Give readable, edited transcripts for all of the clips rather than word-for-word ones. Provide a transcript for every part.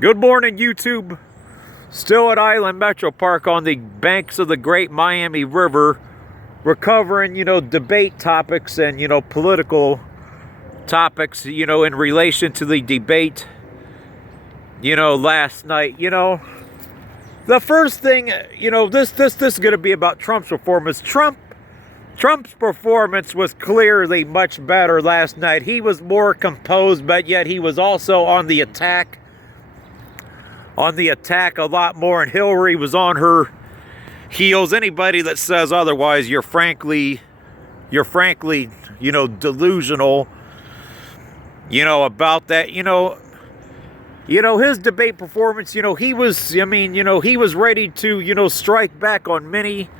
Good morning, YouTube. Still at Island Metro Park on the banks of the Great Miami River. We're covering, debate topics and, political topics, in relation to the debate, last night. The first thing, this is going to be about Trump's performance. Trump's performance was clearly much better last night. He was more composed, but yet he was also on the attack a lot more, and Hillary was on her heels. Anybody that says otherwise, you're frankly, delusional, about that. His debate performance, he was ready to, strike back on many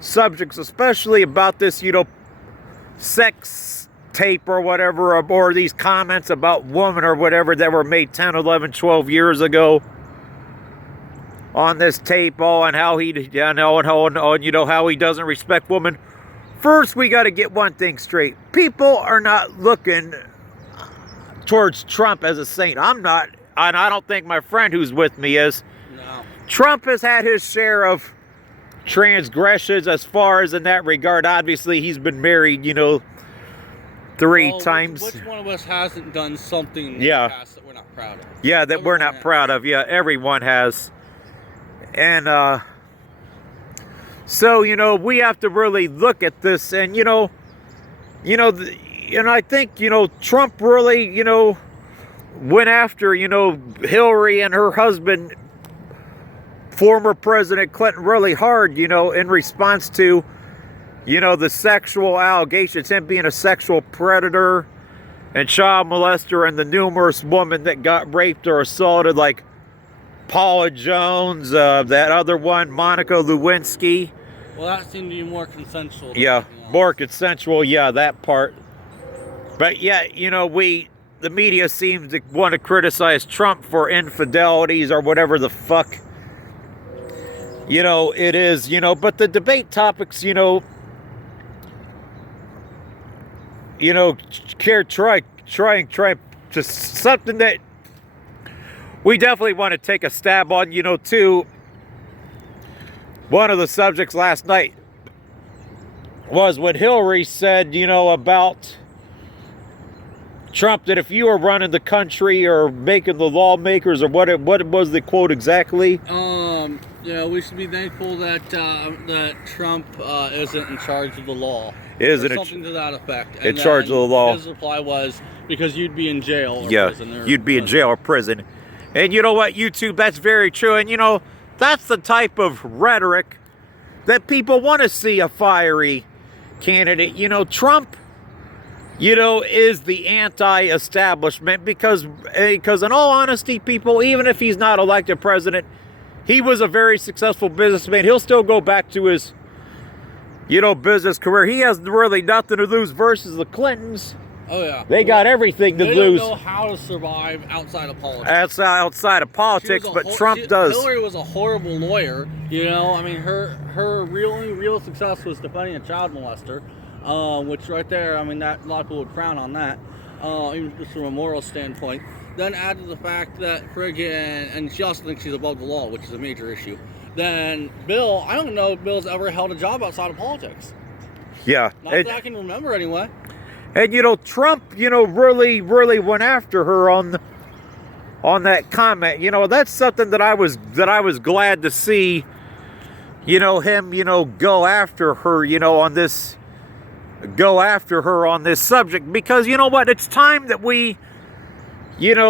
subjects, especially about this, sex tape or whatever, or these comments about women or whatever that were made 10, 11, 12 years ago on this tape, and how he, how he doesn't respect women. First, we got to get one thing straight. People are not looking towards Trump as a saint. I'm not, and I don't think my friend who's with me is. No. Trump has had his share of transgressions as far as in that regard. Obviously, he's been married, three times. Which one of us hasn't done something in the past that we're not proud of? Yeah, that we're not proud of. Yeah, everyone has. And so, we have to really look at this, and and I think, Trump really, went after, Hillary and her husband, former President Clinton, really hard, in response to, the sexual allegations, him being a sexual predator and child molester, and the numerous women that got raped or assaulted, like Paula Jones, that other one, Monica Lewinsky. Well, that seemed to be more consensual. Yeah, more consensual, yeah, that part. But yeah, the media seems to want to criticize Trump for infidelities or whatever the fuck, it is, but the debate topics, try just something that we definitely want to take a stab on, too. One of the subjects last night was when Hillary said, about Trump, that if you were running the country or making the lawmakers, or what was the quote exactly? We should be thankful that Trump isn't in charge of the law. Something to that effect. In charge of the law. His reply was, because you'd be in jail or prison. Yeah, you'd be in jail or prison. And you know what, YouTube, that's very true. And that's the type of rhetoric that people want to see a fiery candidate. Trump, is the anti-establishment because in all honesty, people, even if he's not elected president, he was a very successful businessman. He'll still go back to his, business career. He has really nothing to lose versus the Clintons. Oh, yeah. They got everything to lose. They don't know how to survive outside of politics. Outside of politics, but Trump does. Hillary was a horrible lawyer. Her real success was defending a child molester, which right there, that a lot of people would frown on that, even just from a moral standpoint. Then add to the fact that and she also thinks she's above the law, which is a major issue. Then Bill, I don't know if Bill's ever held a job outside of politics. Yeah. Not that I can remember anyway. And Trump, really went after her on that comment. That's something that I was glad to see. Him, go after her, on this subject, because what? It's time that we,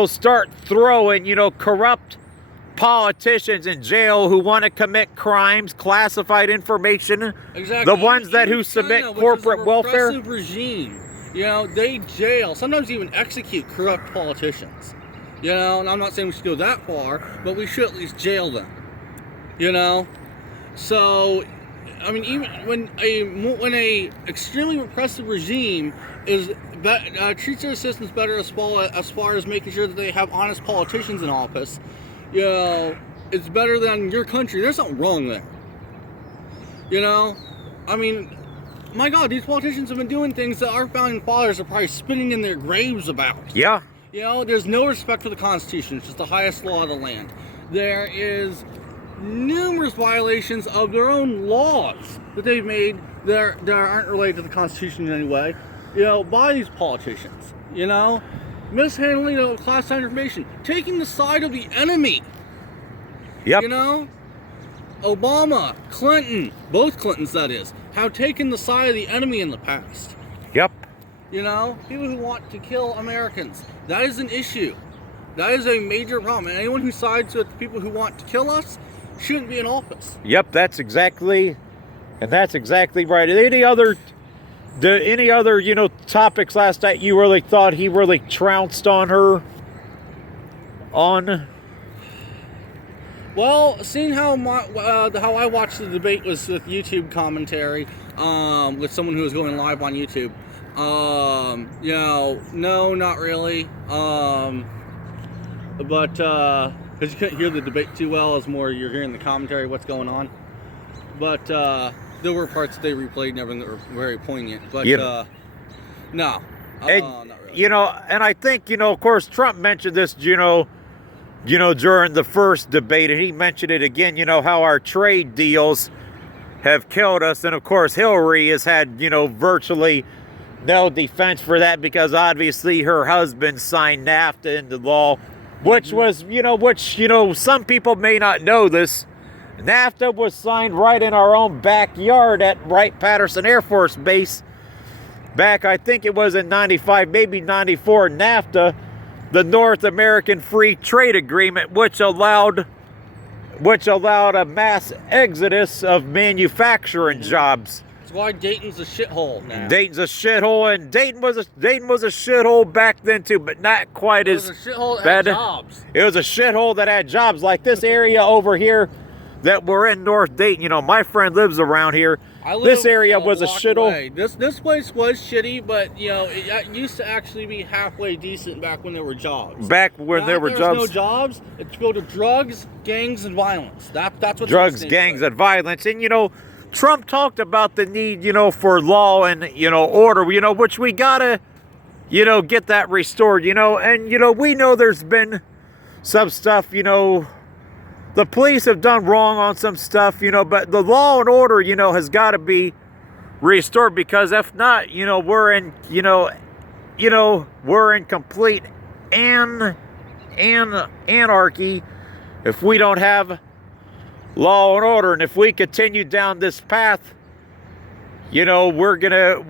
start throwing, corrupt politicians in jail who want to commit crimes, classified information. Exactly. The ones who submit corporate welfare. Regime. They jail, sometimes even execute corrupt politicians. And I'm not saying we should go that far, but we should at least jail them. So, even when a extremely repressive regime treats their citizens better as far as making sure that they have honest politicians in office, it's better than your country. There's something wrong there. My God, these politicians have been doing things that our founding fathers are probably spinning in their graves about. Yeah. You know, there's no respect for the Constitution, which is the highest law of the land. There is numerous violations of their own laws that they've made that aren't related to the Constitution in any way, you know, by these politicians. You know, mishandling of classified information, taking the side of the enemy. Yep. You know, Obama, Clinton, both Clintons that is, have taken the side of the enemy in the past. Yep. You know, people who want to kill Americans. That is an issue. That is a major problem. And anyone who sides with the people who want to kill us shouldn't be in office. Yep, that's exactly right. Any other, you know, topics last night you really thought he really trounced on her on? Well, seeing how I watched the debate was with YouTube commentary, with someone who was going live on YouTube. You know, no, not really. But because you couldn't hear the debate too well, it's more you're hearing the commentary, what's going on. But there were parts that they replayed and everything that were very poignant. But no, not really. You know, and I think, you know, of course, Trump mentioned this, you know, during the first debate, and he mentioned it again, you know, how our trade deals have killed us. And of course, Hillary has had, you know, virtually no defense for that because obviously her husband signed NAFTA into law, which was, you know, some people may not know this. NAFTA was signed right in our own backyard at Wright-Patterson Air Force Base back, I think it was in 95, maybe 94. NAFTA, the North American Free Trade Agreement, which allowed a mass exodus of manufacturing jobs. That's why Dayton's a shithole now. Dayton's a shithole, and Dayton was a shithole back then too, but not quite as bad. It was a shithole that bad. had jobs. It was a shithole that had jobs, like this area over here that we're in North Dayton. You know, my friend lives around here. This area was a shithole. This place was shitty, but you know, it used to actually be halfway decent back when there were jobs. Back when there were jobs. No jobs. It's go to drugs, gangs, and violence. That's what drugs, gangs, and violence. And you know, Trump talked about the need, you know, for law and, you know, order, you know, which we gotta, you know, get that restored, you know. And, you know, we know there's been some stuff, you know, the police have done wrong on some stuff, you know, but the law and order, you know, has got to be restored, because if not, you know, we're in, we're in complete anarchy if we don't have law and order. And if we continue down this path, you know, we're gonna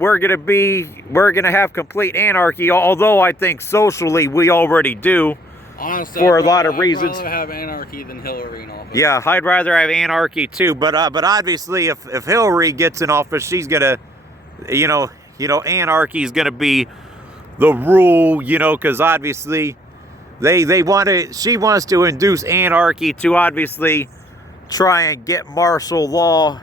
have complete anarchy. Although I think socially we already do. Honestly, for a lot of reasons. I'd rather have anarchy than Hillary in office. Yeah, I'd rather have anarchy too. But obviously, if Hillary gets in office, she's gonna, you know, anarchy is gonna be the rule. You know, because obviously, she wants to induce anarchy to obviously try and get martial law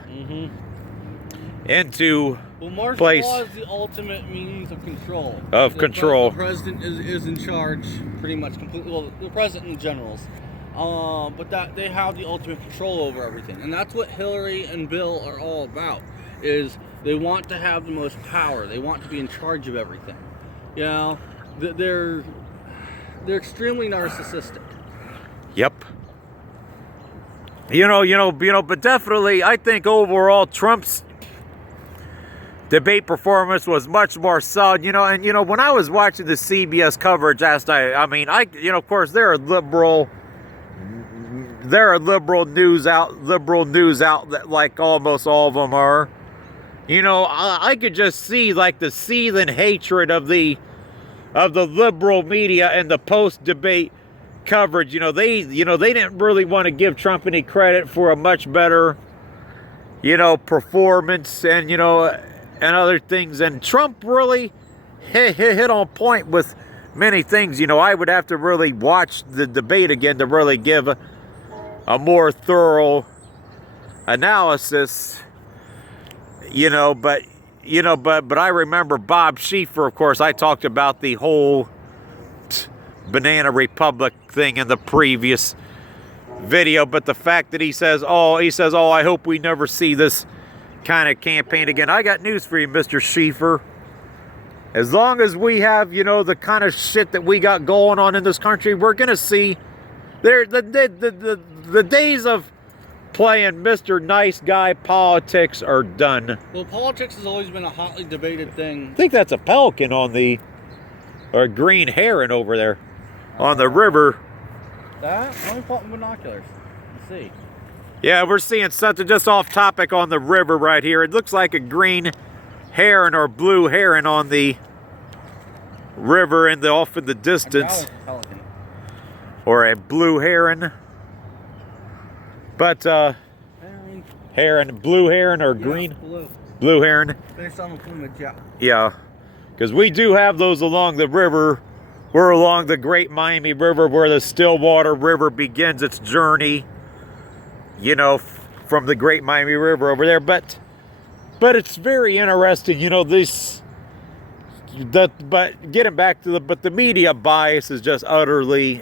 into martial place. Law is the ultimate means of control. Control. The president is in charge pretty much completely. Well, the president and generals. But that they have the ultimate control over everything. And that's what Hillary and Bill are all about, is they want to have the most power. They want to be in charge of everything. You know, they're extremely narcissistic. Yep. You know, but definitely, I think overall Trump's debate performance was much more solid, you know. And you know, when I was watching the CBS coverage last night, I mean, of course, there are liberal news outlet, like almost all of them are. You know, I could just see like the seething hatred of the liberal media and the post-debate coverage. You know, they didn't really want to give Trump any credit for a much better, you know, performance and, you know, and other things. And Trump really hit on point with many things. You know, I would have to really watch the debate again to really give a more thorough analysis. You know, but I remember Bob Schieffer, of course. I talked about the whole Banana Republic thing in the previous video, but the fact that he says, I hope we never see this kind of campaign again. I got news for you, Mr. Schieffer. as long as we have, you know, the kind of shit that we got going on in this country, we're gonna see the days of playing Mr. Nice Guy politics are done. Well, politics has always been a hotly debated thing. I think that's a pelican on the, or a green heron over there on the river. That? Let me put binoculars. Let's see. Yeah, we're seeing something just off topic on the river right here. It looks like a green heron or blue heron on the river and off in the distance. Pelican. Or a blue heron. But, blue heron or green? Blue. Blue heron. Based on the plumage, yeah. Yeah, because we do have those along the river. We're along the Great Miami River where the Stillwater River begins its journey, you know, from the Great Miami River over there. But it's very interesting, you know, but getting back to the media bias is just utterly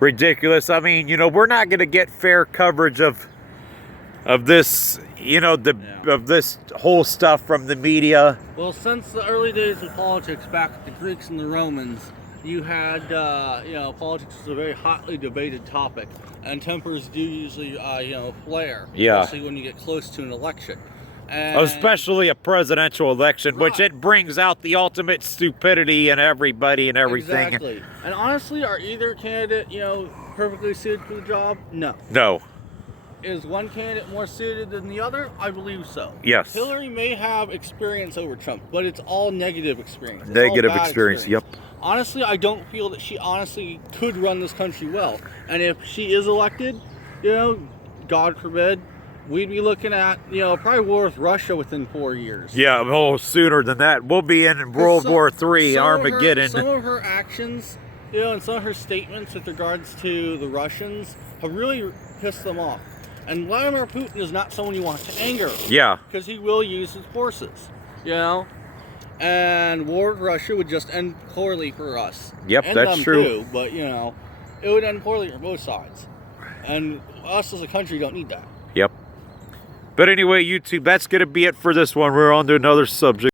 ridiculous. I mean, you know, we're not going to get fair coverage of this, you know, of this whole stuff from the media. Well, since the early days of politics, back with the Greeks and the Romans, you had, you know, politics was a very hotly debated topic, and tempers do usually, you know, flare, yeah, especially when you get close to an election. And especially a presidential election, right, which it brings out the ultimate stupidity in everybody and everything. Exactly. And honestly, are either candidate, you know, perfectly suited for the job? No. No. Is one candidate more suited than the other? I believe so. Yes. Hillary may have experience over Trump, but it's all negative experience. It's Negative all bad experience, yep. Honestly, I don't feel that she honestly could run this country well. And if she is elected, you know, God forbid, we'd be looking at, you know, probably war with Russia within 4 years. Yeah, well, sooner than that. We'll be in World War III, Armageddon. Some of her actions, you know, and some of her statements with regards to the Russians have really pissed them off. And Vladimir Putin is not someone you want to anger. Yeah. Because he will use his forces, you know? And war with Russia would just end poorly for us. Yep, and that's them true. Too, but, you know, it would end poorly for both sides. And us as a country don't need that. Yep. But anyway, YouTube, that's going to be it for this one. We're on to another subject.